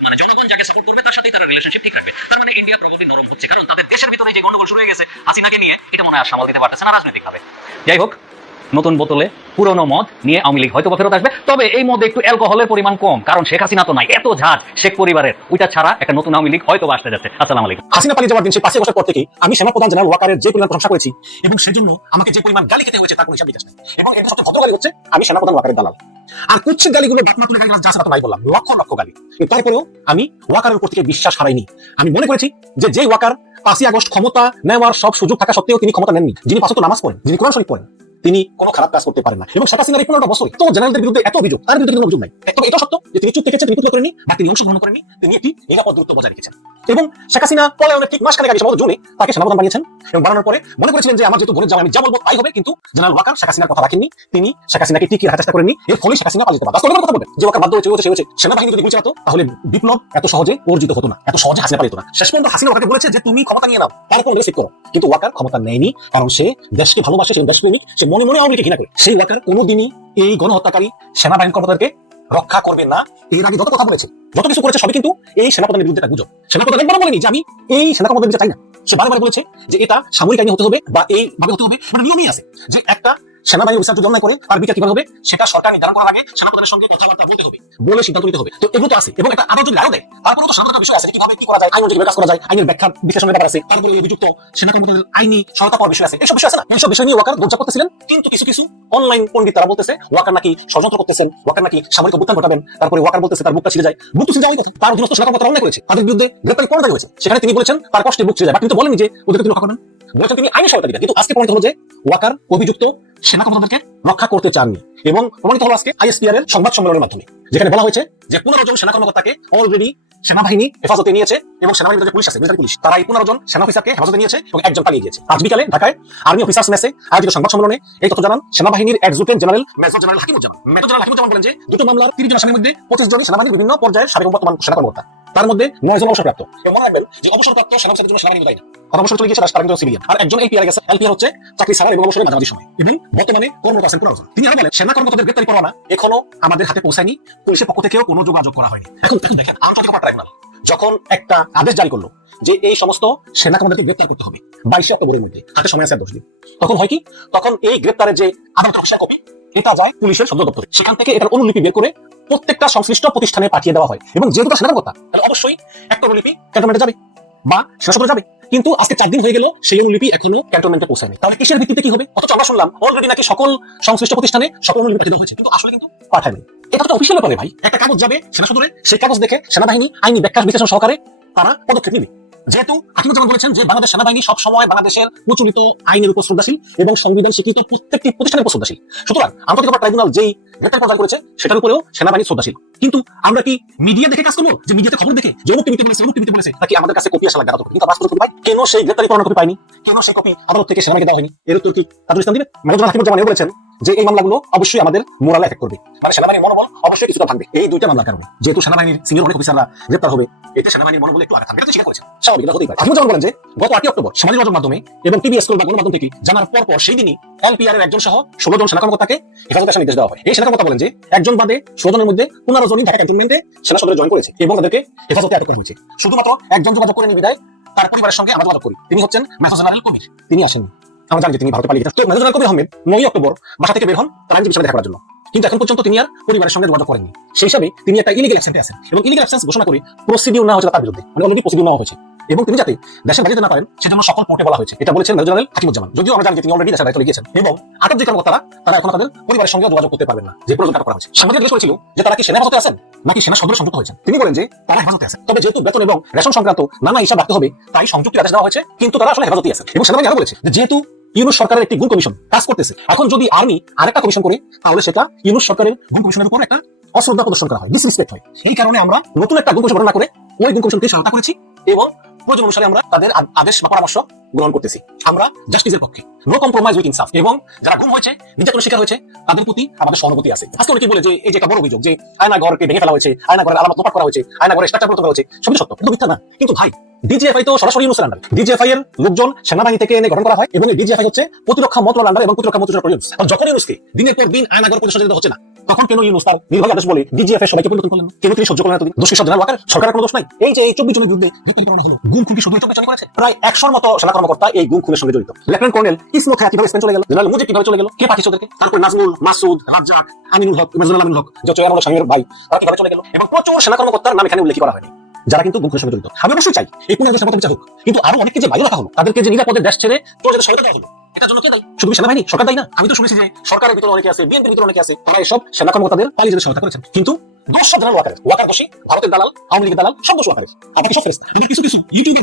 মানে জনগণ যাকে সাপোর্ট করবে তার তারা মানে ইন্ডিয়া নরম হচ্ছে, কারণ তাদের দেশের ভিতরে যে হয়ে গেছে হাসিনাকে নিয়ে, এটা মনে হয় পারতেছে না যাই হোক নতুন বোতলে পুরনো মদ নিয়ে আওয়ামী লীগ হয়তো ফেরত আসবে। তবে এই মধ্যে একটু অ্যালকোহলের পরিমাণ কম, কারণ শেখ হাসিনা তো নাই, এত ঝাঁজ শেখ পরিবারের। ওইটা ছাড়া একটা নতুন আওয়ামী লীগ হয়তো আসতে যাচ্ছে। আসসালামু আলাইকুম। হাসিনা পালিয়ে যাওয়ার দিন সেই পাঁচই বছর পর থেকে আমি সেনা প্রধান জেনারেল ওয়াকারের যে পরিমাণ প্রশংসা করেছি এবং সেজন্য আমাকে যে পরিমাণ গালি খেতে হয়েছে তার কোনো হিসাব নিকাশ নেই। এবং এটা সবচেয়ে ভদ্র গালি হচ্ছে আমি সেনা প্রধান ওয়াকারের দালাল। আর কুচ্ছের গালিগুলো বাটনা তুলে গালি যা নাই বললাম, লক্ষ লক্ষ গালি। তারপরেও আমি ওয়াকারের উপর থেকে বিশ্বাস হারাইনি। আমি মনে করেছি যে যে ওয়াকার পাঁচই আগস্ট ক্ষমতা নেওয়ার সব সুযোগ থাকা সত্ত্বেও তিনি ক্ষমতা নেননি, যিনি পাঁচত নামাজ পড়েন, যিনি কোরআন শরীফ পড়েন। তিনি কোনো খারাপ কাজ করতে পারেন না। এবং শেখ হাসিনার এই পনেরোটা বছর তো জেনারেলদের বিরুদ্ধে এত অভিযোগ তার বিরুদ্ধে কোনো অভিযোগ নাই। তবে এটা সত্য যে তিনি চুপ থেকেছেন তিনি তুলে করেননি বা তিনি অংশগ্রহণ করেননি তিনি একটি নিরাপদ দূরত্ব বজায় রেখেছেন। এবং শেখ হাসিনা পলায়নের ঠিক মাসখানেক আগে সম্ভবত জুনে তাকে সেনাপ্রধান বানিয়েছেন এবং বানানোর পরে মনে করেছিলেন যে আমার যেহেতু বোনের জামাই আমি যা বলব তাই হবে কিন্তু জেনারেল ওয়াকার শেখ হাসিনার কথা রাখেননি। তিনি শেখ হাসিনাকে টিকিয়ে রাখার চেষ্টা করেননি এর ফলে শেখ হাসিনা পালিত বাদ বাস্তবে কথা বলবেন যে ওয়াকার বাধ্য হয়েছে হচ্ছে, হচ্ছে সেনাবাহিনী যদি গুলি চালাতো তাহলে বিপ্লব এত সহজে অর্জিত হতো না এত সহজে হাসিনা পালিত না। শেষ পর্যন্ত হাসিনা ওয়াকারকে বলেছে যে তুমি ক্ষমতা নিয়ে নাও তারপর রিসিভ করো। কিন্তু ওয়াকার ক্ষমতা নেয়নি কারণ সে দেশকে ভালোবাসে সে দেশপ্রেমিক সে মনে মনে আওয়ামী লীগকে ঘৃণা করে। সেই ওয়াকার কোনোদিনই এই গণহত্যাকারী সেনাবাহিনী কর্মকর্তাদেরকে রক্ষা করবে না। এর আগে যত কথা বলেছে, যত কিছু করেছে সবই কিন্তু এই সেনাপ্রধানের বিরুদ্ধে একটা গুজব। সেনাপ্রধান একবার বলেনি যে আমি এই সেনা কর্মকর্তাদের চাই না। সে বারবার বলেছে যে এটা সামরিক আইনি হতে হবে বা এই ভাবে হতে হবে মানে নিয়মই আছে যে একটা সেনাবাহিনী অফিসার যদি করে, তার বিচার কীভাবে হবে, সেটা সরকার নির্ধারণ করার আগে সেনাপ্রধানের সঙ্গে কথাবার্তা বলতে হবে বলে সিদ্ধান্ত নিতে হবে। তো এগুলো তো আছে এবং একটা আদালত যদি রায় দেয়, তারপরেও তো সেনাপ্রধানের বিষয় আছে কীভাবে কি করা যায়, আইন অনুযায়ী কাজ করা যায়, আইনের ব্যাখ্যা, বিশ্লেষণের ব্যাপার আছে, তারপরে অভিযুক্ত সেনা কর্মকর্তাদের আইনি সহায়তা পাওয়ার বিষয় আছে এইসব বিষয় আছে না? এইসব বিষয় নিয়ে ওয়াকার দরজা করতেছিলেন কিন্তু কিছু কিছু অনলাইন পণ্ডিত তারা বলতেছে, ওয়াকার নাকি ষড়যন্ত্র করতেছেন, ওয়াকার নাকি সামরিক অভ্যুত্থান ঘটাবেন, তারপরে ওয়াকার বলতেছে তার বুকটা ছিঁড়ে যায় বুক ছিঁড়ে যায় তার অধীনস্থ সেনা কর্মকর্তারা অন্যায় করেছে, তাদের বিরুদ্ধে গ্রেপ্তারি পরোয়ানা হয়েছে। সেখানে তিনি বলেছেন, তার কষ্টে বুক ছিঁড়ে যায় কিন্তু বলেন যে ওদেরকে তিনি রক্ষা করবেন বলেছেন তিনি আইনি সহায়তা দিবেন কিন্তু আজকে প্রমাণিত হলো যে ওয়াকার অভিযুক্ত সেনা কর্মকর্তাদেরকে রক্ষা করতে চাননি। এবং প্রমাণিত হলো আজকে আইএসপিআর এর সংবাদ সম্মেলনের মাধ্যমে, যেখানে বলা হয়েছে যে পনেরো জন সেনা কর্মকর্তাকে অলরেডি সেনাবাহিনী হেফাজতে নিয়েছে এবং সেনাবাহিনীর পুলিশ আছে মিলিটারি পুলিশ, তারা এই পনেরো জন সেনা অফিসারকে হেফাজতে নিয়েছে এবং একজন পালিয়ে গিয়েছে। আজ বিকালে ঢাকায় আর্মি অফিসার্স মেসে আয়োজিত সংবাদ সম্মেলনে এই তথ্য জানান সেনাবাহিনীর adjutant general major general Hakimuzzaman. Major general Hakimuzzaman বলেন যে, দুটো মামলার তিরিশ জন আসামির মধ্যে পঁচিশ জনই সেনাবাহিনীর বিভিন্ন পর্যায়ের সাবেক বর্তমান সেনা কর্মকর্তা। তার মধ্যে নয় জন অবসরপ্রাপ্ত মনে রাখবেন যে অবসরপ্রাপ্ত সেনা অফিসারের জন্য সেনাবাহিনী না তারা অবসর চলে গিয়েছে তারা কিন্তু সিভিলিয়ান আর একজন এলপিআর গেছে এলপিআর হচ্ছে চাকরি ছাড়া এবং অবসরের মাঝামাঝি সময়। বর্তমানে কর্মরত আছেন জন। তিনি আরও বলেন সেনা কর্মকর্তাদের গ্রেপ্তারি পরোয়ানা এখনও আমাদের হাতে পৌঁছায়নি পুলিশের পক্ষ থেকেও কোনো যোগাযোগ করা হয়নি। এখন দেখেন আন্তর্জাতিক ট্রাইব্যুনাল যখন একটা আদেশ জারি করল যে এই সমস্ত সেনা কর্মকর্তাকে গ্রেপ্তার করতে হবে বাইশে অক্টোবরের মধ্যে হাতে সময় আছে দশ দিন। তখন হয় কি? তখন এই গ্রেপ্তারের যে আদালত অফিসার কপি এটা যায় পুলিশের সদর দপ্তরে। সেখান থেকে এটার অনুলিপি বের করে প্রত্যেকটা সংশ্লিষ্ট প্রতিষ্ঠানে পাঠিয়ে দেওয়া হয়। এবং যেহেতু তারা সেনা কর্মকর্তা তাহলে অবশ্যই একটা অনুলিপি ক্যান্টনমেন্টে যাবে বা সেনা সদরে যাবে। কিন্তু আজকে চার দিন হয়ে গেল সেই অনুলিপি এখনও ক্যান্টনমেন্টে পৌঁছায়নি। তাহলে কিসের ভিত্তিতে কি হবে? অথচ আমরা শুনলাম অলরেডি নাকি সকল সংশ্লিষ্ট প্রতিষ্ঠানে সকল অনুলিপি পাঠিয়ে দেওয়া হয়েছে। কিন্তু আসলে কিন্তু পাঠায়নি। এটা তো অফিসিয়াল ব্যাপারে ভাই। একটা কাগজ যাবে সেনা সদরে, সেই কাগজ দেখে সেনাবাহিনী আইনি ব্যাখ্যা বিশ্লেষণ সহকারে তারা পদক্ষেপ নেবে। যেহেতু হাকিমুজ্জামান বলেছেন যে বাংলাদেশ সেনাবাহিনী সব সময় বাংলাদেশের প্রচলিত আইনের উপর শ্রদ্ধাশীল এবং সংবিধান স্বীকৃত প্রত্যেকটি প্রতিষ্ঠানের উপর শ্রদ্ধাশীল। সুতরাং আন্তর্জাতিক অপরাধ ট্রাইব্যুনাল যেই গ্রেপ্তার প্রদান করেছে, সেটার উপরেও সেনাবাহিনী শ্রদ্ধাশীল। কিন্তু আমরা কি মিডিয়া দেখে কাজ করব? যে মিডিয়াতে খবর দেখে, যে অমুক টিভিতে বলেছে অমুক টিভিতে বলেছে, নাকি আমাদের কাছে কপি আসা লাগবে কিন্তু আমরা কপি পাই কেন সেই গ্রেপ্তারি পরোয়ানা কপি পাইনি কেন সেই কপি আদালত থেকে সেনাবাহিনী দেওয়া হয়নি? এর উত্তর কি তাজুল ইসলাম দিবে? হাকিমুজ্জামান এও বলেছেন যে এই মামলাগুলো অবশ্যই আমাদের মোরাল এফেক্ট করবে। মানে সেনাবাহিনীর মনোবল অবশ্যই কিছুটা থাকবে। এই দুইটা মামলার কারণে। যেহেতু সেনাবাহিনীর সিনিয়র অনেক অফিসাররা গ্রেপ্তার হবে, এতে সেনাবাহিনীর মনোবল একটু আঘাত থাকবে এটা স্বীকার করেছেন। স্বাভাবিক, এটা হতেই পারে। হাকিমুজ্জামান বলেন যে গত আটই অক্টোবর সামাজিক যোগাযোগ মাধ্যমে এবং টিভি স্কুল বা গণমাধ্যম থেকে জানার পর পর সেই দিনই এলপিআর এর একজন সহ ষোলো জন সেনা কর্মকর্তাকে হেফাজতে আসার নির্দেশ দেওয়া হয়। এই সেনা কর্মকর্তা বলেন যে একজন বাদে ষোলো জনের মধ্যে পনেরো জনই ঢাকা ক্যান্টনমেন্টে সেনা সদরে জয়েন করেছে এবং তাদেরকে হেফাজতে আটক করা হয়েছে। শুধুমাত্র একজন যোগাযোগ করে বিদায়, তার পরিবারের সঙ্গে আমরা যোগাযোগ করি। তিনি হচ্ছেন মেজর জেনারেল কবির। তিনি আসেননি। আমরা জানি যে তিনি ভারতে পালিয়ে গেছেন। তো মেজর কবির আহমেদ নয় অক্টোবর বাসা থেকে বের হন তার আইনজীবীর সাথে দেখা করার জন্য। কিন্তু এখন পর্যন্ত তিনি আর পরিবারের সঙ্গে যোগাযোগ করেননি। সেই হিসাবে তিনি একটা ইলিগেল অ্যাবসেন্টে আছেন এবং ইলিগেল অ্যাবসেন্স ঘোষণা করে প্রসিডিউর নেওয়া হয়েছে তার বিরুদ্ধে। মানে অলরেডি প্রসিডিউর নেওয়া হয়েছে। এবং তিনি যাতে দেশের বাইরে না পারেন, সেজন্য সকল পোর্টে বলা হয়েছে। এটা বলেছেন মেজর জেনারেল হাকিমুজ্জামান। যদিও আমরা জানি তিনি অলরেডি দেশের বাইরে চলে গিয়েছেন। এবং আটক যে কর্মকর্তারা, তারা এখন তাদের পরিবারের সঙ্গে যোগাযোগ করতে পারবেন না। যে প্রয়োজন করা হয়েছে। সাংবাদিক জিজ্ঞেস করেছিল যে তারা কি সেনা হেফাজতে আছেন, নাকি সেনা সদরে সংযুক্ত হয়েছেন তিনি বলেন যে তারা হেফাজতে আছেন। তবে যেহেতু বেতন এবং রেশন সংক্রান্ত নানা হিসাব রাখতে হবে, তাই সংযুক্তি আদেশ দেওয়া হয়েছে, কিন্তু তারা আসলে হেফাজতে আছেন। এবং সেনাবাহিনী আরও বলেছে যেহেতু ইউনুস সরকারের একটি গুণ কমিশন কাজ করতেছে। এখন যদি আর্মি আরেকটা কমিশন করে, তাহলে সেটা ইউনুস সরকারের গুণ কমিশনের উপর একটা অশ্রদ্ধা প্রদর্শন করা হয় ডিসরেসপেক্ট হয়। সেই কারণে আমরা নতুন একটা গুণ কমিশন ঘটনা করে ওই গুণ কমিশনকে সহায়তা করেছি এবং প্রয়োজন অনুসারে আমরা তাদের আদেশ বা পরামর্শ গ্রহণ করতেছি। আমরা জাস্টিসের পক্ষে। নো কম্প্রোমাইজ উইথ ইনসাফ এবং যারা গুম হয়েছে, নির্যাতনের শিকার হয়েছে, তাদের প্রতি আমাদের সহানুভূতি আছে। আজকে অনেকে বলে যে, এই যে একটা বড় অভিযোগ যে, আয়না ঘরকে ভেঙে ফেলা হয়েছে, আয়না ঘরের আলামত লোপাট করা হয়েছে, আয়না ঘরের স্ট্রাকচার করা হয়েছে, সবই সত্য। কিন্তু মিথ্যা না। কিন্তু ভাই ডিজিএফআই তো সরাসরি ইউনুসের আন্ডার ডিজিএফআই এর লোকজন সেনাবাহিনী থেকে এনে গঠন করা হয়, এবং ডিজিএফআই হচ্ছে প্রতিরক্ষা মন্ত্রণালয় আন্ডার এবং প্রতিরক্ষা মন্ত্রণালয় প্রয়োজন। যখন ইউনুসকে দিনের পর দিন আয়না ঘর প্রতিষ্ঠা হচ্ছে না। তখন কেন ইউনুস তার নির্বাহী আদেশ বলে ডিজিএফ এর সবাইকে পরিবর্তন করলেন? কেন তিনি সহ্য করলেন না তুমি দোষ কি ওয়াকার সরকারের কোনো দোষ নাই। এই যে এই চব্বিশ জনের বিরুদ্ধে গ্রেপ্তারি হলো, গুম খুন শুধু চব্বিশ জন করেছে। প্রায় একশোর মতো সেনা কর্মকর্তা এই গুম খুনের সঙ্গে জড়িত। লেফটেন্যান্ট কর্নেল ইসমত হায়া কীভাবে স্পেন চলে গেল? জেনারেল মুজিব কীভাবে চলে গেল? কে পাঠিয়েছে ওদেরকে? তারপর নাজমুল, মাসুদ, রাজ্জাক, আমিনুল হক মেজরুল আমিনুল হক, যে চয়ার স্বামীর ভাই, তারা কীভাবে চলে গেল? এবং প্রচুর সেনা কর্মকর্তার নাম এখানে উল্লেখ করা হয়নি। যারা কিন্তু গুম খুনের সঙ্গে জড়িত। আমি অবশ্যই চাই এই পুনরায় সেনা বিচার হোক। কিন্তু আরও অনেককে যে বাইরে রাখা হলো, তাদেরকে যে নিরাপদে দেশ ছেড়ে যেতে সহায়তা দেওয়া হলো এটার জন্য কে দায়ী? শুধু সেনাবাহিনী? সরকার দায়ী না? আমি তো শুনেছি যে সরকারের ভিতরে অনেকে আছে বিএনপির ভিতরে অনেকে আছে, তারা এসব সেনা কর্মকর্তাদের পালিয়ে যেতে সহায়তা করেছেন। কিন্তু দোষ সব জেনারেল ওয়াকারের ওয়াকার দোষী ভারতের দালাল, আওয়ামী লীগের দালাল, সব দোষ ওয়াকারের। সব কিন্তু কিছু কিছু ইউটিউবে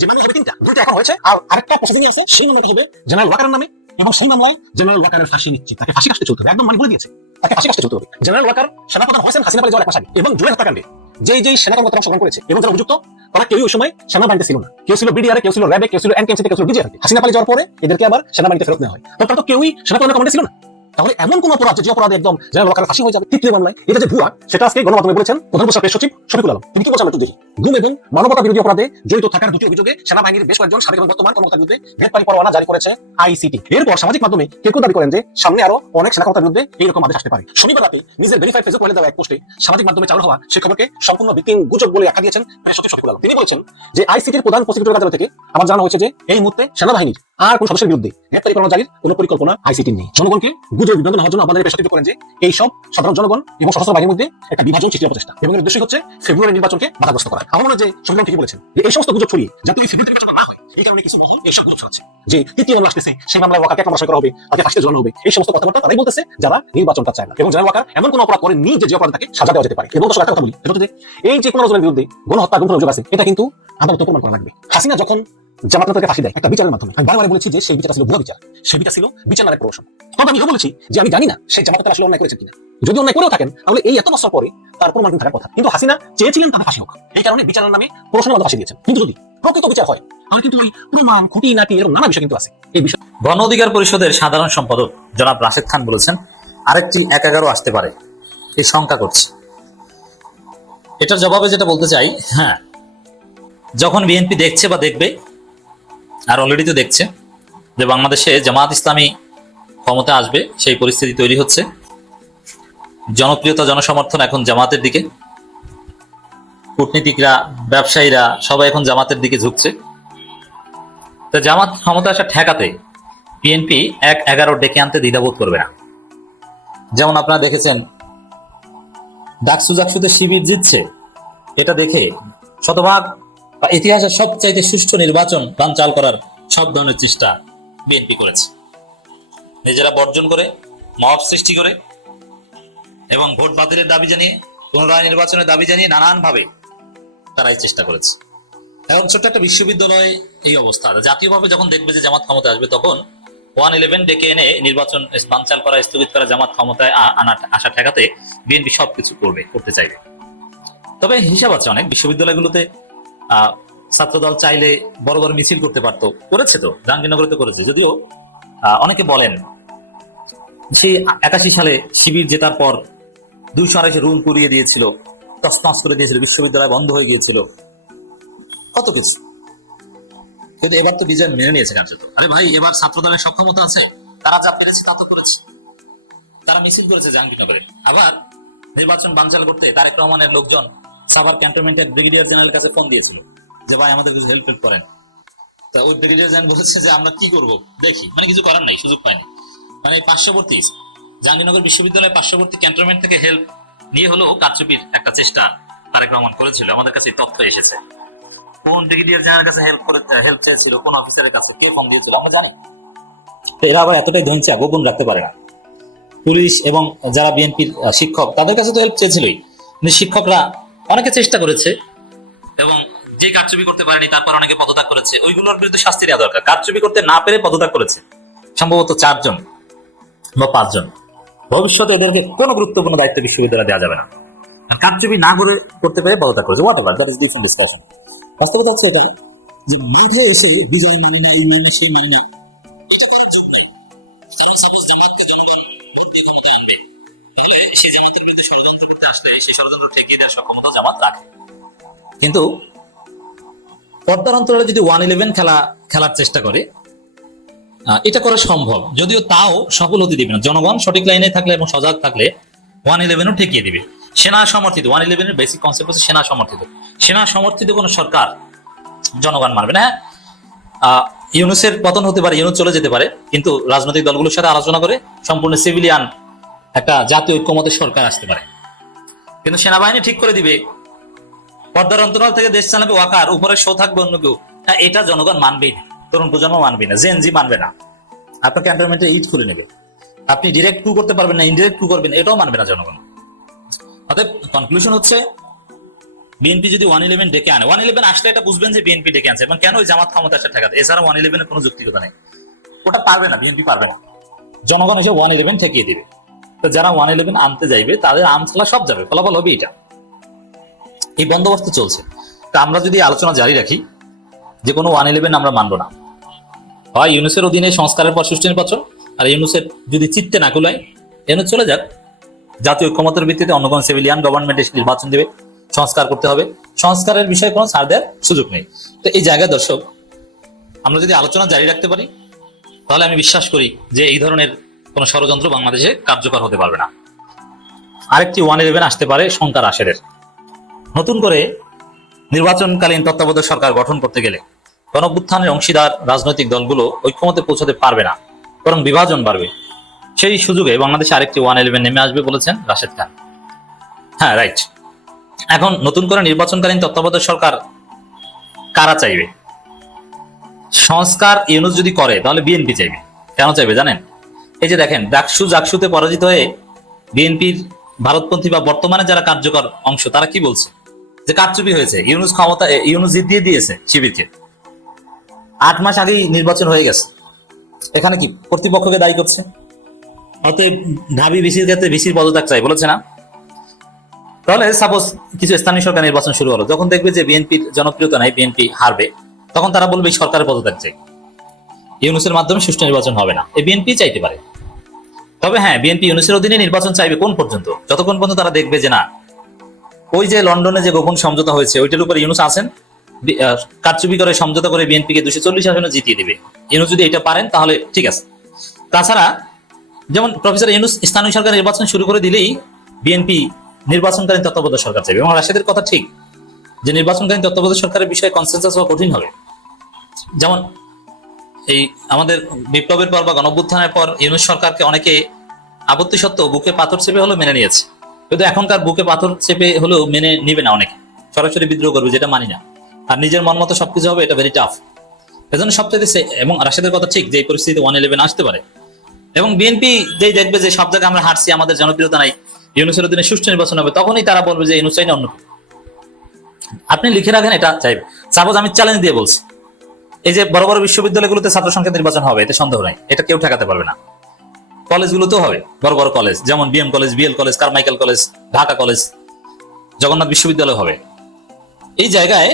যে মানুষ হবে তিনটা। দুইটা এখন হয়েছে, আর আরেকটা প্রসেসিং আছে, সেই মামলাটা হবে জেনারেল ওয়াকারের নামে, এবং সেই মামলায় জেনারেল ওয়াকারের ফাঁসি নিশ্চিত। তাকে ফাঁসি কাটতে চলতে হবে, একদম মানে বলে দিয়েছে। তাকে ফাঁসি কাটতে চলতে হবে। জেনারেল ওয়াকার সেনাপ্রধান হোসেন হাসিনা পালিয়ে যাওয়ার এক মাস আগে এবং জুলাই হত্যাকাণ্ডে যেই যেই সেনা কর্মকর্তা অংশগ্রহণ করেছে এবং যারা অভিযুক্ত, তারা কেউই ওই সময় সেনাবাহিনীতে ছিল না। কেউ ছিল বিডিআর কেউ ছিল র্যাবে কেউ ছিল এনকেএমসিতে কেউ ছিল বিজেপিতে হাসিনা পালিয়ে যাওয়ার পরে এদেরকে আবার সেনাবাহিনীতে ফেরত নেওয়া হয়। তো তারা তো কেউই সেনা কর্মকর্তা ছিল না। তাহলে এমন কোন অপরাধ যে অপরাধ একদম জেনারেল ওয়াকারের ফাঁসি হয়ে যাবে? তৃতীয় মামলায় এটা যে ভুয়া, সেটা আজকে গণমাধ্যমে বলেছেন প্রধান প্রশাসক সচিব শফিকুল আলম। তিনি কি বলছেন একটু দেখি। গুম এবং মানবতা বিরোধী অপরাধে জড়িত থাকার দুটি অভিযোগে সেনাবাহিনীর বেশ কয়েকজন সাবেক এবং বর্তমান কর্মকর্তার বিরুদ্ধে গ্রেপ্তারি পরোয়ানা জারি করেছে আইসিটি। এরপর সামাজিক মাধ্যমে কেউ কেউ দাবি করেন যে সামনে আরও অনেক সেনা কর্মকর্তার বিরুদ্ধে এইরকম আদেশ আসতে পারে। শনিবার রাতে নিজের ভেরিফাইড ফেসবুক ওয়ালে দেওয়া এক পোস্টে সামাজিক মাধ্যমে চালু হওয়া সে খবরকে সম্পূর্ণ ভিত্তিহীন গুজব বলে আখ্যা দিয়েছেন প্রেস সচিব শফিকুল আলম। তিনি বলছেন যে আইসিটির প্রধান প্রসিকিউটর কার্যালয় থেকে আমার জানা হয়েছে যে এই মুহূর্তে সেনাবাহিনীর আর কোন সদস্যের বিরুদ্ধে পরোয়ানা জারির কোনো পরিকল্পনা আইসিটি নেই। জনগণকে গুজব বিভ্রান্ত হওয়ার জন্য আমাদের প্রেস করেন যে এই সব সাধারণ জনগণ এবং সশস্ত্র বাহিনীর মধ্যে একটা বিভাজন সৃষ্টির প্রচেষ্টা। এবং এর উদ্দেশ্য হচ্ছে ফেব্রুয়ারি নির্বাচনকে বাধাগ্রস্ত করা। আমার মনে যে শফিকুল ঠিকই বলেছেন এই সমস্ত গুজব ছড়িয়ে যাতে ওই ফেব্রুয়ারি নির্বাচন না হয়, এই কারণে কিছু মহল এইসব গুজব ছড়াচ্ছে। যে তৃতীয় মামলা আসতেছে, সেই মামলায় ওয়াকারকে এক মামলা করা হবে, তাকে ফাঁসিতে জড়ানো হবে, এই সমস্ত কথাবার্তা তারাই বলতেছে যারা নির্বাচনটা চায় না। এবং জেনারেল ওয়াকার এমন কোন অপরাধ করে নি যে যে অপরাধ তাকে সাজা দেওয়া যেতে পারে। এবং দর্শক, একটা কথা বলি এই যে কোনো জনের বিরুদ্ধে গণহত্যা গুম অভিযোগ আছে, এটা কিন্তু আদালত প্রমাণ করা লাগবে। হাসিনা যখন জামাত ফাঁসি দেয় একটা বিচারের মাধ্যমে। আমি বারবার বলেছি যে সেই ছিল ভুয়া বিচার। সেই বিচার ছিল বিচার বলেছি যে আমি জানি না সেই জামাতের আসলে অন্যায় কিনা। যদি অন্যায় করেও থাকেন, তাহলে এই এত বছর পরে তার থাকার কথা। কিন্তু হাসিনা চেয়েছিলেন ফাঁসি হোক। এই কারণে বিচারের নামে প্রশ্নের মধ্যে ফাঁসি দিয়েছেন। কিন্তু যদি প্রকৃত বিচার হয়, তাহলে কিন্তু ওই প্রমাণ, খুঁটি, নাটি এরকম নানা বিষয় কিন্তু আছে। এই বিষয় গণ অধিকার পরিষদের সাধারণ সম্পাদক জনাব রাশেদ খান বলেছেন, আরেকটি এক এগারো আসতে পারে। এই শঙ্কা করছে। এটার জবাবে যেটা বলতে চাই হ্যাঁ যখন বিএনপি দেখছে বা দেখবে আর অলরেডি তো দেখছে যে বাংলাদেশে জামাত ইসলামী ক্ষমতা আসবে, সেই পরিস্থিতি তৈরি হচ্ছে। জনপ্রিয়তা, জনসমর্থন এখন জামাতের দিকে। কূটনীতিকরা, ব্যবসায়ীরা সবাই এখন জামাতের দিকে ঝুঁকছে। তো জামাত ক্ষমতা আসা ঠেকাতে বিএনপি এক এগারো ডেকে আনতে দ্বিধাবোধ করবে না। যেমন আপনারা দেখেছেন, ডাকসু জাকসুতে শিবির জিতছে। এটা দেখে শতভাগ বা ইতিহাসের সবচাইতে সুষ্ঠু নির্বাচন বানচাল করার সব ধরনের চেষ্টা বিএনপি করেছে। নিজেরা বর্জন করে, মব সৃষ্টি করে এবং ভোট বাতিলের দাবি জানিয়ে, পুনরায় নির্বাচনের দাবি জানিয়ে নানানভাবে এই চেষ্টা করেছে। এখন ছোট্ট একটা বিশ্ববিদ্যালয় এই অবস্থা। জাতীয়ভাবে যখন দেখবে যে জামাত ক্ষমতা আসবে, তখন ওয়ান ইলেভেন ডেকে এনে নির্বাচন বানচাল করা, স্থগিত করা, জামাত ক্ষমতায় আনা, আসা ঠেকাতে বিএনপি সবকিছু করবে, করতে চাইবে। তবে হিসাব আছে অনেক। বিশ্ববিদ্যালয়গুলোতে ছাত্রদল চাইলে বড় বড় মিছিল করতে পারতো। করেছে তো, জাহাঙ্গীরনগরে করেছে। যদিও অনেকে বলেন সেই একাশি সালে শিবির জেতার পর দুইশো আড়াইশো রুম করিয়ে দিয়েছিল তসনস করে দিয়েছিল, বিশ্ববিদ্যালয় বন্ধ হয়ে গিয়েছিল। কত কিছু। কিন্তু এবার তো বিজয় মেনে নিয়েছে কার্যত। আরে ভাই, এবার ছাত্র দলের সক্ষমতা আছে, তারা যা পেরেছে তা তো করেছে। তারা মিছিল করেছে জাহাঙ্গীরনগরে। আবার নির্বাচন বানচাল করতে তারেক রহমানের লোকজন সাভার ক্যান্টনমেন্টের ব্রিগেডিয়ার জেনারেল কাছে ফোন দিয়েছিল যে, ভাই, আমাদের কিছু হেল্প করেন। তা ওই ব্রিগেডিয়ার জেনারেল বলেছে যে, আমরা কি করব? দেখি। মানে কিছু করার নাই, সুযোগ পাইনি। মানে পার্শ্ববর্তী জাহাঙ্গীরনগর বিশ্ববিদ্যালয়ের পার্শ্ববর্তী ক্যান্টনমেন্ট থেকে হেল্প নিয়ে হলেও কারচুপির একটা চেষ্টা তারেক রহমান করেছিল। আমাদের কাছে তথ্য এসেছে। কোন ব্রিগেডিয়ার জেনারেল কাছে হেল্প করে, হেল্প চেয়েছিল, কোন অফিসারের কাছে, কে ফোন দিয়েছিল, আমরা জানি। এরা আবার এতটাই ধৈর্য গোপন রাখতে পারে না। পুলিশ এবং যারা বিএনপির শিক্ষক, তাদের কাছে তো হেল্প চেয়েছিলই। শিক্ষকরা অনেকে চেষ্টা করেছে। এবং যে কারচুপি করতে পারেনি তারপর অনেকে পদত্যাগ করেছে। ওইগুলোর বিরুদ্ধে শাস্তি দেওয়া দরকার। কারচুপি করতে না পেরে পদত্যাগ করেছে। সম্ভবত চারজন বা পাঁচজন। ভবিষ্যতে এদেরকে কোনো গুরুত্বপূর্ণ দায়িত্ব বিশ্ববিদ্যালয়ে দেওয়া যাবে না। আর কারচুপি না করে করতে পেরে পদত্যাগ করেছে। Whatever that is different discussion বাস্তবতা হচ্ছে এটা যে হয়ে এসে বিজয় মানি না এই মানি না সেই মানি না। কিন্তু পর্দার অন্তরালে যদি ওয়ান ইলেভেন খেলা, খেলার চেষ্টা করে এটা করা সম্ভব। যদিও তাও সফল হতে দিবে না। জনগণ সঠিক লাইনে থাকলে এবং সজাগ থাকলে ওয়ান ইলেভেনও ঠেকিয়ে দিবে। সেনা সমর্থিত ওয়ান ইলেভেনের বেসিক কনসেপ্ট হচ্ছে সেনা সমর্থিত। সেনা সমর্থিত কোনো সরকার জনগণ মানবে না। ইউনুসের পতন হতে পারে, ইউনুস চলে যেতে পারে, কিন্তু রাজনৈতিক দলগুলোর সাথে আলোচনা করে সম্পূর্ণ সিভিলিয়ান একটা জাতীয় ঐক্যমতের সরকার আসতে পারে। কিন্তু সেনাবাহিনী ঠিক করে দিবে। পর্দার অন্তরাল থেকে দেশ চালাবে ওয়াকার, উপরে শো থাকবে অন্য কেউ। এটা জনগণ মানবেই না, তরুণ প্রজন্ম মানবে না জেন জি মানবে না। আপনার ক্যান্টনমেন্টে ইট খুলে নেবে। আপনি ডিরেক্ট টু করতে পারবেন না ইনডিরেক্ট টু করবেন, এটাও মানবে না জনগণ। অতএব কনক্লুশন হচ্ছে বিএনপি যদি ওয়ান ইলেভেন ডেকে আনে ওয়ান ইলেভেন আসলে এটা বুঝবেন যে বিএনপি ডেকে আনছে, এবং কেন ওই জামাত ক্ষমতা আসে ঠেকাতে এছাড়া ওয়ান ইলেভেনের কোনো যুক্তিকতা নেই। ওটা পারবে না বিএনপি পারবে না। জনগণ এসে ওয়ান ইলেভেন ঠেকিয়ে দিবে। তো যারা ওয়ান ইলেভেন আনতে যাইবে, তাদের আমছালা সব যাবে, ফলাফল হবে এটা। এই বন্দোবস্ত চলছে। তা আমরা যদি আলোচনা জারি রাখি, যে কোনো ওয়ান ইলেভেন আমরা মানব না। হয় ইউনুসের অধীনে সংস্কারের পর সুষ্ঠু নির্বাচন, আর ইউনুসের যদি চিত্তে না কুলায় ইউনুস চলে যাক। জাতীয় ঐক্যমতের ভিত্তিতে অন্য কোনো সিভিলিয়ান গভর্নমেন্ট এসে নির্বাচন দেবে, সংস্কার করতে হবে। সংস্কারের বিষয়ে কোনো ছাড় দেওয়ার সুযোগ নেই। তো এই জায়গায় দর্শক, আমরা যদি আলোচনা জারি রাখতে পারি, তাহলে আমি বিশ্বাস করি যে এই ধরনের কোনো ষড়যন্ত্র বাংলাদেশে কার্যকর হতে পারবে না। আরেকটি ওয়ান ইলেভেন আসতে পারে শঙ্কার আশেরের নতুন করে নির্বাচনকালীন তত্ত্বাবধায়ক সরকার গঠন করতে গেলে গণভ্যুত্থানের অংশীদার রাজনৈতিক দলগুলো ঐক্যমতে পৌঁছাতে পারবে না, বরং বিভাজন বাড়বে। সেই সুযোগে বাংলাদেশে আরেকটি ওয়ান ইলেভেন নেমে আসবে বলেছেন রাশেদ খান। হ্যাঁ রাইট। এখন নতুন করে নির্বাচনকালীন তত্ত্বাবধায়ক সরকার কারা চাইবে? সংস্কার ইউনুস যদি করে, তাহলে বিএনপি চাইবে। কেন চাইবে জানেন? এই যে দেখেন, ডাকসু জাকসুতে পরাজিত হয়ে বিএনপির ভারতপন্থী বা বর্তমানে যারা কার্যকর অংশ, তারা কি বলছে? যে কারচুপি হয়েছে, ইউনুস ক্ষমতা ইউনুস জিত দিয়ে দিয়েছে শিবিরকে। আট মাস আগেই নির্বাচন হয়ে গেছে। এখানে কি কর্তৃপক্ষকে দায়ী করছে? অতএব ঢাবি বিসির ক্ষেত্রে বিসির পদত্যাগ চাই, বলেছে না? তাহলে সাপোজ কিছু স্থানীয় সরকার নির্বাচন শুরু হলো, যখন দেখবে যে বিএনপির জনপ্রিয়তা নাই, বিএনপি হারবে, তখন তারা বলবে সরকারের পদত্যাগ চাই। ইউনুসের মাধ্যমে সুষ্ঠু নির্বাচন হবে না। এই বিএনপি চাইতে পারে। তবে হ্যাঁ বিএনপি ইউনুসের অধীনে নির্বাচন চাইবে কোন পর্যন্ত? যতক্ষণ পর্যন্ত তারা দেখবে যে না ওই যে লন্ডনে যে গোপন সমঝোতা হয়েছে, ওইটার উপরে ইউনুস আছেন, বি- কারচুপি করে সমঝোতা করে বিএনপিকে দুশো চল্লিশ আসনে জিতিয়ে দিবে। ইউনুস যদি এটা পারেন, তাহলে ঠিক আছে। তাছাড়া, যেমন প্রফেসর ইউনুস স্থানীয় সরকার নির্বাচন শুরু করে দিলেই বিএনপি নির্বাচনকালীন তত্ত্বাবধায়ক সরকার চাইবে। এবং রাশেদের কথা ঠিক, যে নির্বাচনকালীন তত্ত্বাবধায়ক সরকারের বিষয়ে কনসেন্সাস হওয়া কঠিন হবে। যেমন এই আমাদের বিপ্লবের পর বা গণভ্যুত্থানের পর ইউনুস সরকারকে অনেকে আপত্তি সত্ত্বেও বুকে পাথর চেপে হলেও মেনে নিয়েছে। কিন্তু এখনকার বুকে পাথর চেপে হলেও মেনে নিবে না অনেকে। সরাসরি বিদ্রোহ করবে, যেটা মানি না। আর নিজের মন মতো সবকিছু হবে, এটা ভেরি টাফ এজন্য সবচেয়ে এবং রাশেদের কথা ঠিক, যে পরিস্থিতি ওয়ান ইলেভেন আসতে পারে। এবং বিএনপি যেই দেখবে যে সব জায়গায় আমরা হারছি, আমাদের জনপ্রিয়তা নাই, ইউনুসের অধীনে সুষ্ঠু নির্বাচন হবে, তখনই তারা বলবে যে ইউনুস চাই না অন্য আপনি লিখে রাখেন, এটা চাইবে। সাপোজ আমি চ্যালেঞ্জ দিয়ে বলছি, এই যে বড় বড় বিশ্ববিদ্যালয়গুলোতে ছাত্র সংখ্যা নির্বাচন হবে, এতে সন্দেহ নাই, এটা কেউ ঠেকাতে পারবে না। কলেজগুলোতেও হবে, বড় বড় কলেজ, যেমন BM college BL college Carmichael college Dhaka college, Jagannath বিশ্ববিদ্যালয় হবে। এই জায়গায়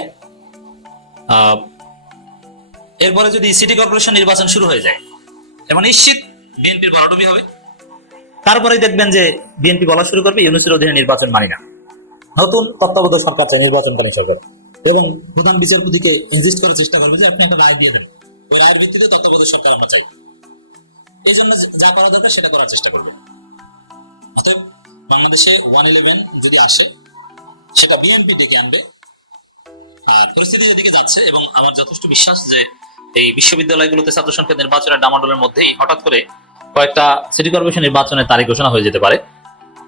এরপরে যদি সিটি কর্পোরেশন নির্বাচন শুরু হয়ে যায় এমন নিশ্চিত বিএনপির বড়ডুবি হবে। তারপরে দেখবেন যে বিএনপি বলা শুরু করবে, ইউনুসের অধীনে নির্বাচন মানি না। নতুন তত্ত্বাবধায়ক সরকার চাই নির্বাচনকালীন সরকার। এবং প্রধান বিচারপতিকে ইনজিস্ট করার চেষ্টা করবে যে আপনি একটা রায় দিয়ে দেন। রায়ের ভিত্তিতে তত্ত্বাবধায়ক সরকার আমরা চাই। এই জন্য যা করা দরকার সেটা করার চেষ্টা করবে। অতএব বাংলাদেশে ওয়ান ইলেভেন যদি আসে, সেটা বিএনপি ডেকে আনবে। আর পরিস্থিতি এদিকে যাচ্ছে এবং আমার যথেষ্ট বিশ্বাস যে এই বিশ্ববিদ্যালয়গুলোতে ছাত্র সংখ্যা নির্বাচনের ডামাডোলের মধ্যেই হঠাৎ করে কয়েকটা সিটি কর্পোরেশন নির্বাচনের তারিখ ঘোষণা হয়ে যেতে পারে।